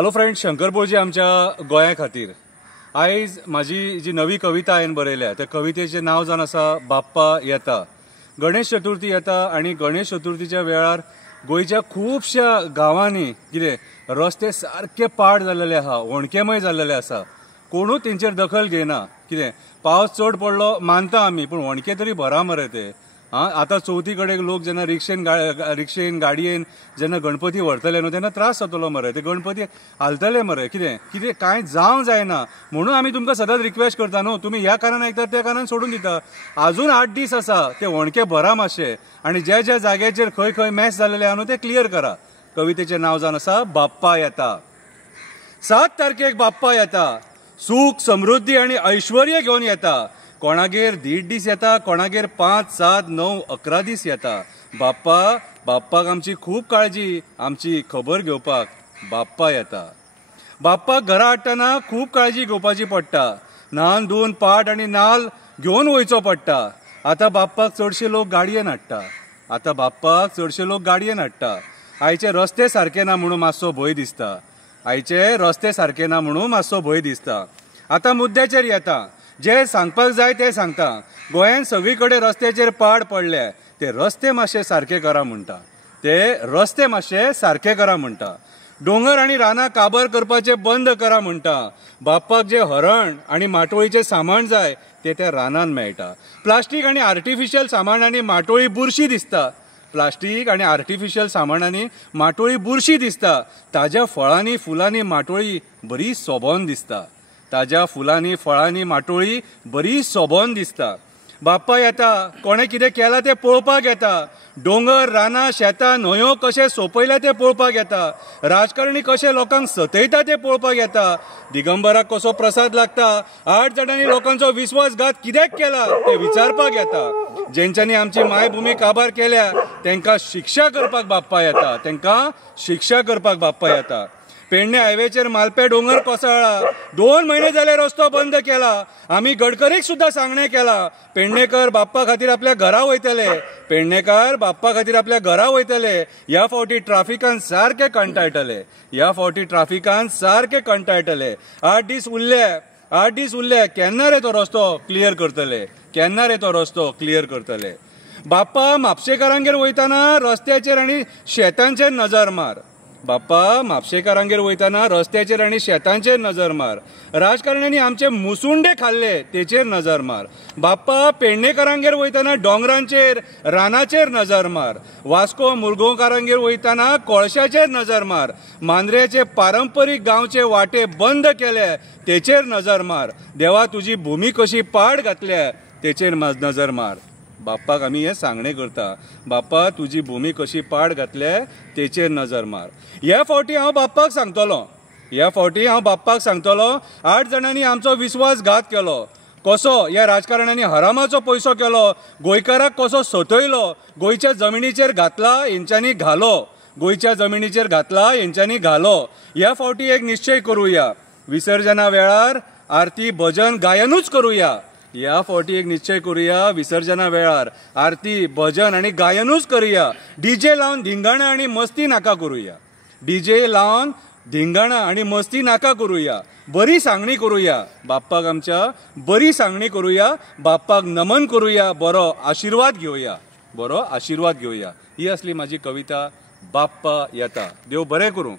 Hello friend, Shankar भोजी आमच्या गोंया खातीर आयज माझी जी नवी कविता हांवें बरयल्या त्या कवितेचें नांव जावन आसा बाप्पा येता। गणेश चतुर्थी येता आनी गणेश चतुर्थीच्या वेळार गोंयच्या खुबश्या गांवांनी कितें रस्ते सारके पाड जाल्लेले आहा, होणकेमय जाल्लेले आसा। कोणूच तेंचेर दखल घेना। कितें पावस चड पडलो मानता आमी, पूण होणके तरी भरा मरे ते। आता चवथी कडेन लोक जेन्ना रिक्षेन गाडयेन जेन्ना गणपती व्हरतले न्हू तेन्ना त्रास जातलो मरे, ते गणपती हालतले मरे। कितें कांय जावंक जायना म्हणून आमी तुमकां सदांच रिक्वेस्ट करता न्हू, तुमी ह्या कारणान ऐकतात त्या कारणान सोडून दिता। अजून 8 दीस आसा, ते होणके भरा मातशे आनी ज्या ज्या जाग्याचेर खंय खंय मॅस जाल्लेले आहा न्हू ते क्लियर करा। कवितेचें नांव जावन आसा बाप्पा येता। 7 तारखेक बाप्पा येता, सुख समृद्धी आनी ऐश्वर्य घेवन येता। कोणागेर 1.5 दीस येता, कोणागेर 5, 7, 9, 11 दीस येता। बाप्पाक आमची खूब काळजी, आमची खबर घेवपाक बाप्पा येता। बाप्पाक घरा हाडटना खूब काळजी घेवपाची पडटा। न्हावन धुवन पाट आनी नाल्ल घेवन वयचो पडटा। आतां बाप्पाक चडशे लोक गाडयेन हाडटा। आयचे रस्ते सारके ना म्हणून मातसो भंय दिसता। आतां मुद्द्याचेर येता। जे सांगपाक जाय ते सांगता। गोंयान सगळीकडे रस्त्याचेर पाड पडले, ते रस्ते मातशे सारके करा म्हणटा। डोंगर आनी रानां काबार करपाचे बंद करा म्हणटा। बाप्पाक जे हरण आनी माटोळीचे सामान जाय ते त्या रानान मेळटा। प्लास्टीक आनी आर्टिफिशियल सामानांनी माटोळी बुरशी दिसता। ताज्या फळांनी फुलांनी माटोळी बरी सोबोन दिसता। बाप्पा येता, कोणे कितें केला ते पळोवपाक येता। डोंगर रानां शेतां न्हंयो कशे सोंपयल्या ते पळोवपाक येता। राजकारणी कशे लोकांक सतयता ते पळोवपाक येता। दिगंबराक कसो प्रसाद लागता, 8 जाणांनी लोकांचो विश्वासघात कित्याक केला ते विचारपाक येता। जेंच्यांनी आमची मायभूमी काबार केल्या तांकां शिक्षा करपाक बाप्पा येता। पेडणे हायवेचेर मालपे डोंगर कोसळ्ळा, 2 म्हयने जाले रस्तो बंद केला। आमी गडकरीक सुद्दां सांगणें केला, पेडणेकर बाप्पा खातीर आपल्या घरा वयतले। ह्या फावटी ट्राफिकान सारके कंटाळटले। 8 दीस उरले, केन्ना रे तो रस्तो क्लियर करतले। बाप्पा म्हापशेकारांगेर वयताना रस्त्याचेर आनी शेतांचेर नजर मार। राजकारण्यांनी आमचे मुसुंडे खाल्ले तेचेर नजर मार। बाप्पा पेडणेकारांगेर वयताना डोंगरांचेर रानाचेर नजर मार। वास्को मुरगांवकारांगेर वयताना कोळशाचेर नजर मार। मांद्रेचे पारंपरीक गांवचे वाटे बंद केले तेचेर नजर मार। देवा तुजी भूमी कशी पाड घातल्या तेचेर नजर मार। बाप्पाक आमी हें सांगणें करता, बाप्पा तुजी भूमी कशी पाड घातल्या तेचेर नजर मार। ह्या फावटी हांव बाप्पाक सांगतलो, 8 जाणांनी आमचो विश्वासघात केलो। कसो ह्या राजकारण्यांनी हरामाचो पयसो केलो, गोंयकाराक कसो सतयलो, गोंयच्या जमिनीचेर घातला हेंच्यांनी घालो। ह्या गायनूच करुया। विसर्जना वेळार आरती भजन आनी गायनूच करुया। डीजे लावन धिंगाणा आनी मस्ती नाका करुया। बरी सांगणी करुया बाप्पाक आमच्या, बाप्पाक नमन करुया, बरो आशिर्वाद घेवया। ही असली माझी कविता बाप्पा येता। देव बरें करूं।